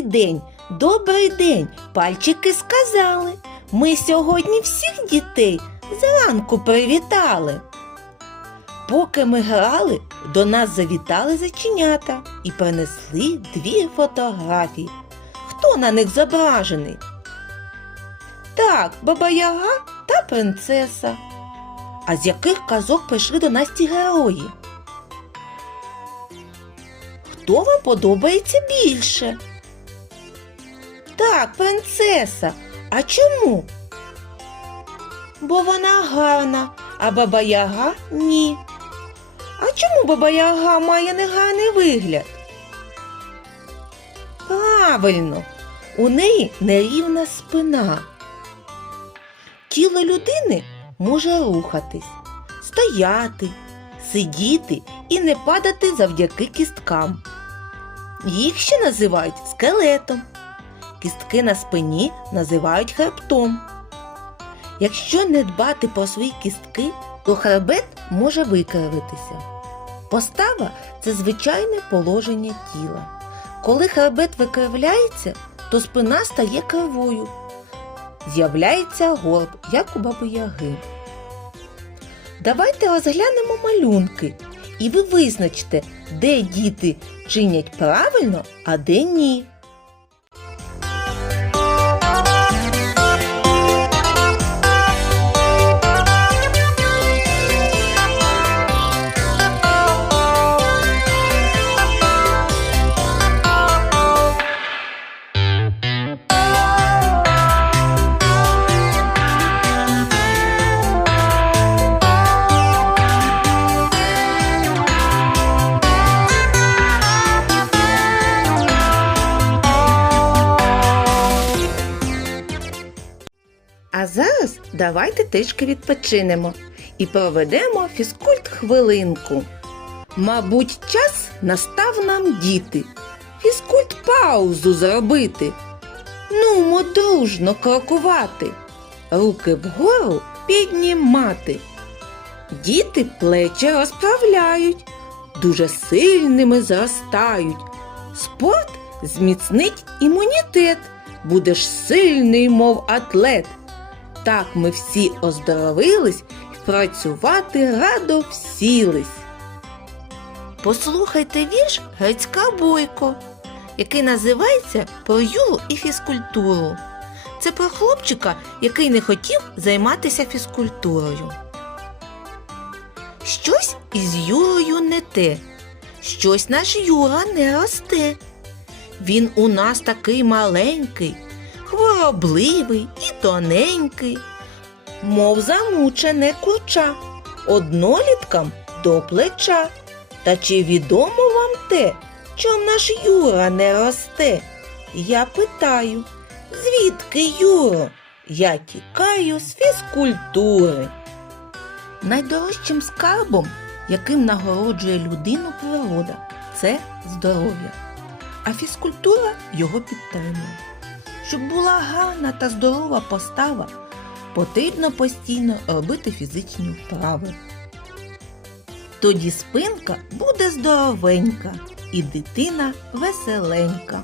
Добрий день, добрий день, пальчики сказали. Ми сьогодні всіх дітей зранку привітали. Поки ми грали, до нас завітали заченята і принесли дві фотографії. Хто на них зображений? Так, баба Яга та принцеса. А з яких казок прийшли до нас ці герої? Хто вам подобається більше? Так, принцеса. А чому? Бо вона гарна, а баба Яга ні. А чому баба Яга має негарний вигляд? Правильно, у неї нерівна спина. Тіло людини може рухатись, стояти, сидіти і не падати завдяки кісткам. Їх ще називають скелетом. Кістки на спині називають хребтом. Якщо не дбати про свої кістки, то хребет може викривитися. Постава це звичайне положення тіла. Коли хребет викривляється, то спина стає кривою. З'являється горб, як у баби Яги. Давайте розглянемо малюнки, і ви визначите, де діти чинять правильно, а де ні. Зараз давайте трішки відпочинемо і проведемо фізкульт хвилинку. Мабуть, час настав нам діти. Фізкульт паузу зробити. Нумо дружно крокувати, руки вгору піднімати. Діти плечі розправляють, дуже сильними зростають. Спорт зміцнить імунітет, будеш сильний, мов атлет. Так ми всі оздоровились працювати радо всілись. Послухайте вірш Грицька Бойко, який називається Про Юру і фізкультуру. Це про хлопчика, який не хотів займатися фізкультурою. Щось із Юрою не те, щось наш Юра не росте. Він у нас такий маленький, хворобливий і тоненький, мов замучене курча, одноліткам до плеча. Та чи відомо вам те, чом наш Юра не росте? Я питаю, звідки Юро? Я тікаю з фізкультури. Найдорожчим скарбом, яким нагороджує людину природа, це здоров'я. А фізкультура його підтримує. Щоб була гарна та здорова постава, потрібно постійно робити фізичні вправи. Тоді спинка буде здоровенька і дитина веселенька.